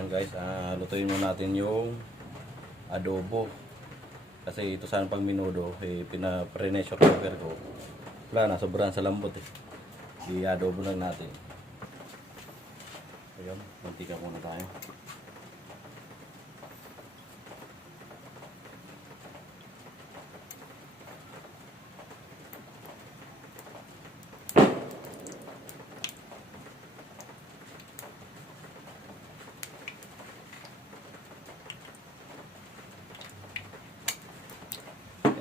Ayan guys, lutuin muna natin yung adobo. Kasi ito sana pang minudo, pina-pressure cooker ko. Wala na, sobrang sa lambot eh. I-adobo lang natin. Ayan, mantika muna tayo.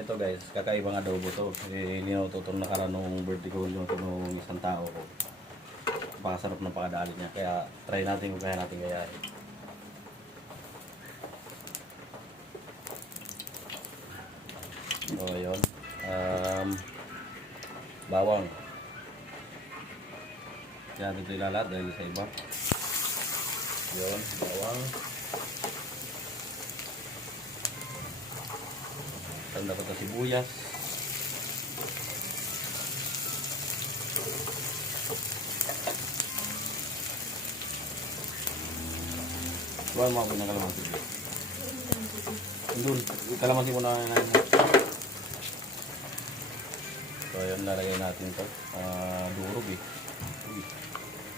Ito guys, kakaibang adobo to. Ninuto itong nakaraan nung birthday ko nung isang tao ko. Napakasarap ng pakadali niya. Kaya try natin kung kaya natin gayahin. So yun. Bawang. Kaya natin ito ilalat dahil sa iba. Yun, bawang. Tanda ko ito sibuyas. Buwan mo ako ng kalamansi. Doon, kalamansi mo na. So yun, lalagay natin ito. Durog eh. Uy,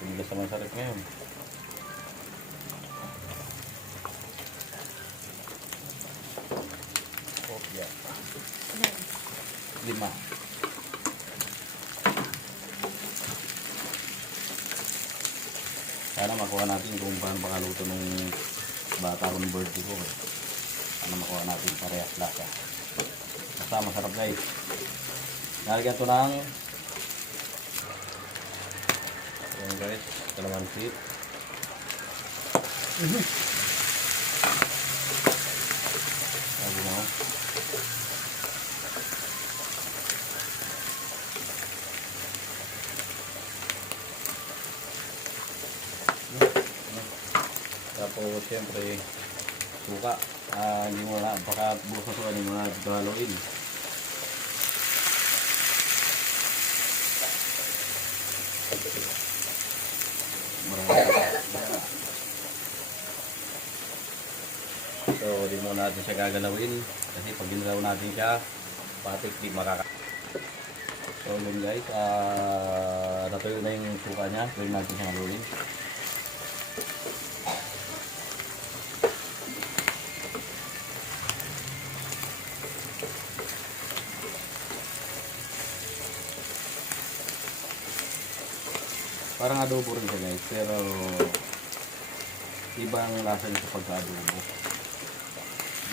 tumigas naman sa rep ngayon. Oh, yeah. 5. Sana makuha natin kung paano pakaluto nung bata ko ng birthday ko. Sana makuha natin parehas lasa. Basta masarap guys. Nalagyan ito ng ayan guys, kalamansi. Sabi mo. Tapos siyempre suka, hindi mo na baka bukas na suka, hindi mo na dito haluin. So hindi mo natin siya gagalawin kasi pag ginalaw natin siya patik di makaka. So yun guys, natuyo na yung suka niya, pwede natin siyang haluin. Parang adobo rin siya guys, pero ibang lasa niya sa pagka-adobo.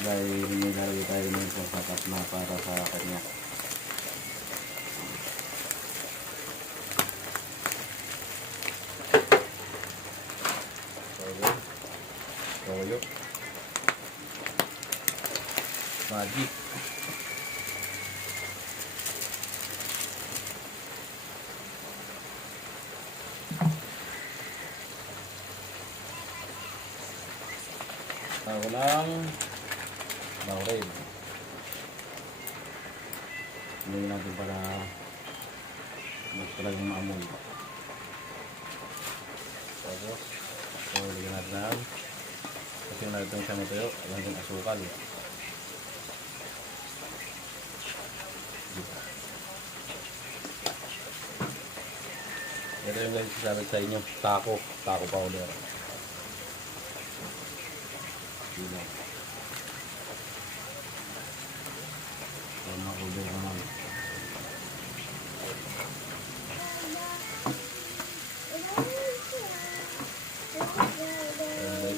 Dahil nilalagay tayo ng sasakat na para sa kanya. Toyo. Magic. Ako lang laurel. Hindi natin para mas talagang maamoy. Tapos so lagyan natin ng kasi yung natin siya matuyo, lagyan natin asukal. Ito yung guys sabi sa inyo, taco powder. Tama order naman.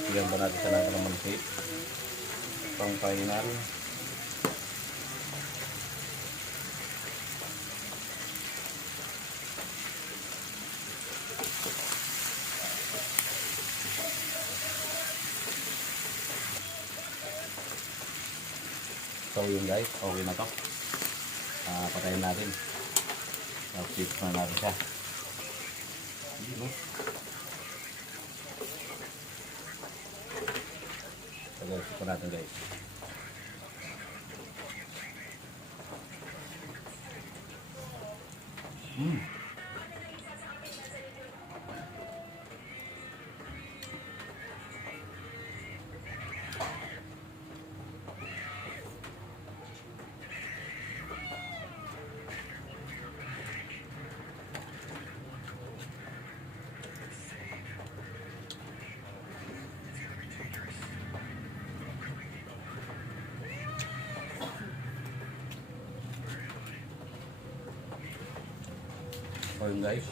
Bigyan pa natin sa natin ng mansi pang final. So yun guys, okay na to. Patayin natin. Tapos fix na natin siya. So guys, fix natin guys. O yun guys,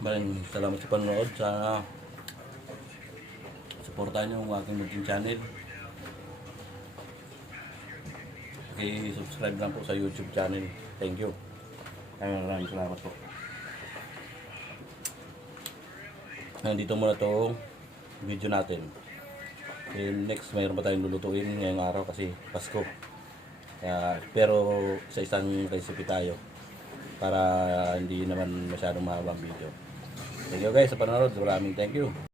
maraming salamat sa panonood. Sana supportahan nyo ang aking munting channel. I-subscribe lang po sa YouTube channel. Thank you. Maraming salamat po. Nandito muna itong video natin. Next, mayroon pa tayong lulutuin ngayong araw kasi Pasko. Pero sa isang recipe tayo para hindi naman masyadong mahabang video. Thank you guys sa panonood. Maraming thank you.